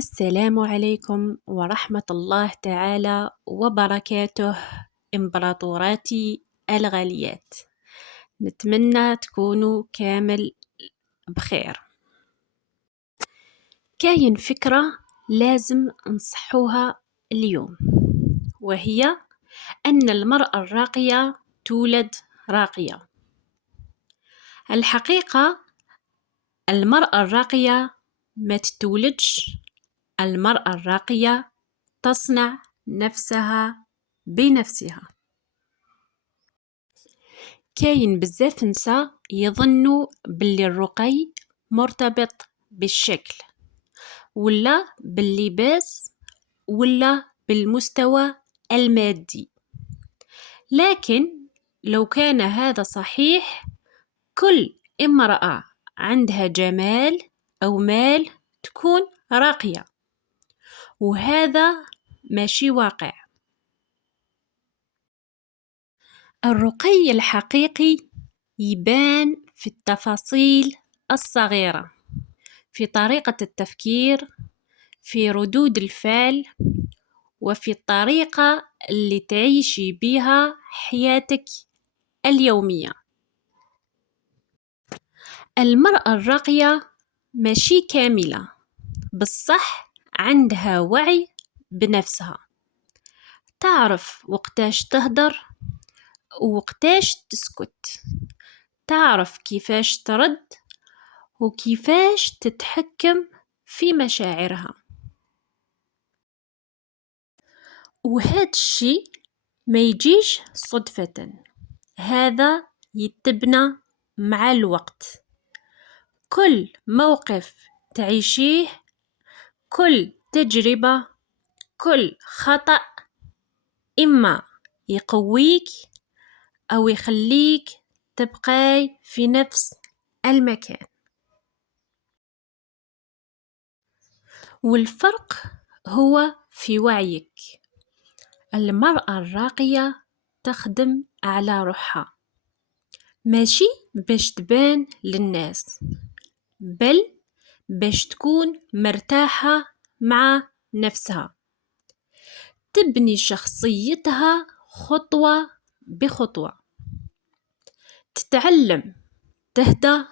السلام عليكم ورحمة الله تعالى وبركاته. إمبراطوراتي الغاليات، نتمنى تكونوا كامل بخير. كاين فكرة لازم نصحوها اليوم، وهي أن المرأة الراقية تولد راقية. الحقيقة المرأة الراقية ما تتولدش، المرأة الراقية تصنع نفسها بنفسها. كاين بزاف نساء يظنوا باللي الرقي مرتبط بالشكل ولا باللباس ولا بالمستوى المادي، لكن لو كان هذا صحيح كل امرأة عندها جمال أو مال تكون راقية، وهذا ماشي واقع. الرقي الحقيقي يبان في التفاصيل الصغيرة، في طريقة التفكير، في ردود الفعل، وفي الطريقة اللي تعيشي بها حياتك اليومية. المرأة الراقية ماشي كاملة، بالصح عندها وعي بنفسها، تعرف وقتاش تهدر ووقتاش تسكت، تعرف كيفاش ترد وكيفاش تتحكم في مشاعرها. وهذا الشيء ما يجيش صدفة، هذا يتبنى مع الوقت. كل موقف تعيشيه، كل تجربة، كل خطأ إما يقويك أو يخليك تبقاي في نفس المكان. والفرق هو في وعيك. المرأة الراقية تخدم على روحها، ماشي باش تبان للناس، بل باش تكون مرتاحة مع نفسها، تبني شخصيتها خطوة بخطوة، تتعلم تهدى،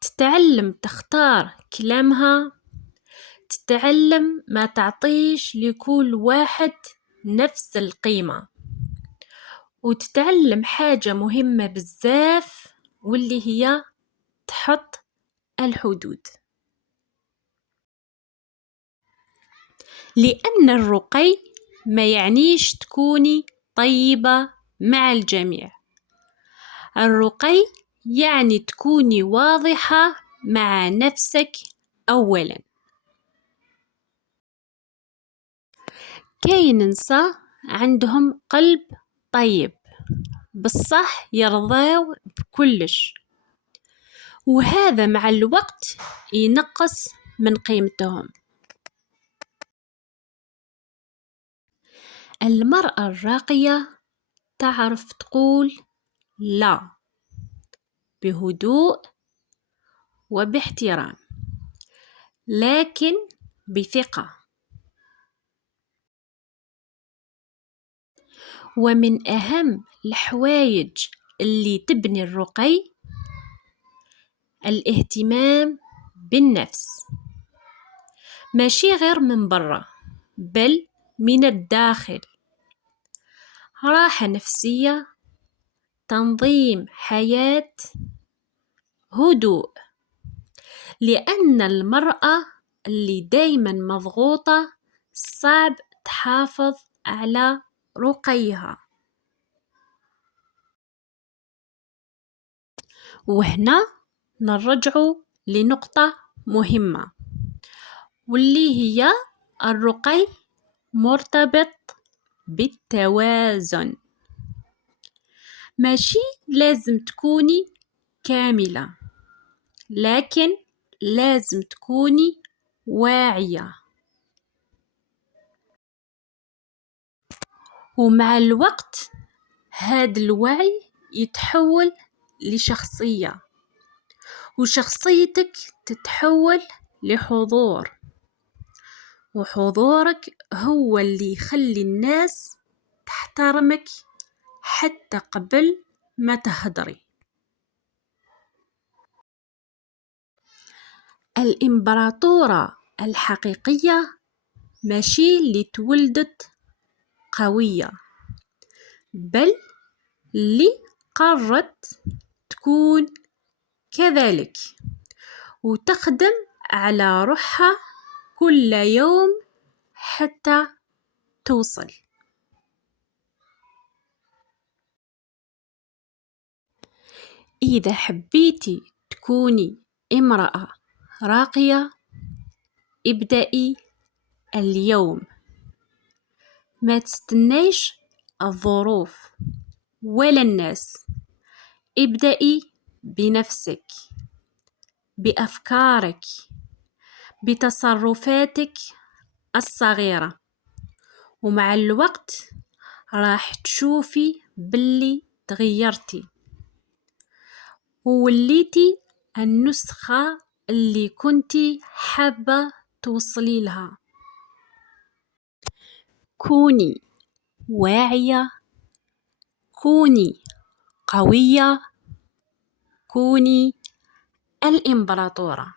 تتعلم تختار كلامها، تتعلم ما تعطيش لكل واحد نفس القيمة، وتتعلم حاجة مهمة بزاف واللي هي تحط الحدود. لأن الرقي ما يعنيش تكوني طيبة مع الجميع، الرقي يعني تكوني واضحة مع نفسك أولا. كاين نساء عندهم قلب طيب، بالصح يرضاو بكلش، وهذا مع الوقت ينقص من قيمتهم. المرأة الراقية تعرف تقول لا بهدوء وباحترام، لكن بثقة. ومن أهم الحوايج اللي تبني الرقي الاهتمام بالنفس، ماشي غير من برا بل من الداخل. راحة نفسية، تنظيم حياة، هدوء. لأن المرأة اللي دايما مضغوطة صعب تحافظ على رقيها. وهنا نرجع لنقطة مهمة، واللي هي الرقي مرتبط بالتوازن. ماشي لازم تكوني كاملة، لكن لازم تكوني واعية، ومع الوقت هذا الوعي يتحول لشخصية، وشخصيتك تتحول لحضور. وحضورك هو اللي يخلي الناس تحترمك حتى قبل ما تهدري. الإمبراطورة الحقيقية ماشي اللي تولدت قوية، بل اللي قررت تكون كذلك وتخدم على روحها كل يوم حتى توصل. إذا حبيتي تكوني امرأة راقية، ابدأي اليوم، ما تستنيش الظروف ولا الناس. ابدأي بنفسك، بأفكارك، بتصرفاتك الصغيرة، ومع الوقت راح تشوفي باللي تغيرتي ووليتي النسخة اللي كنتي حابة توصلي لها. كوني واعية، كوني قوية، كوني الإمبراطورة.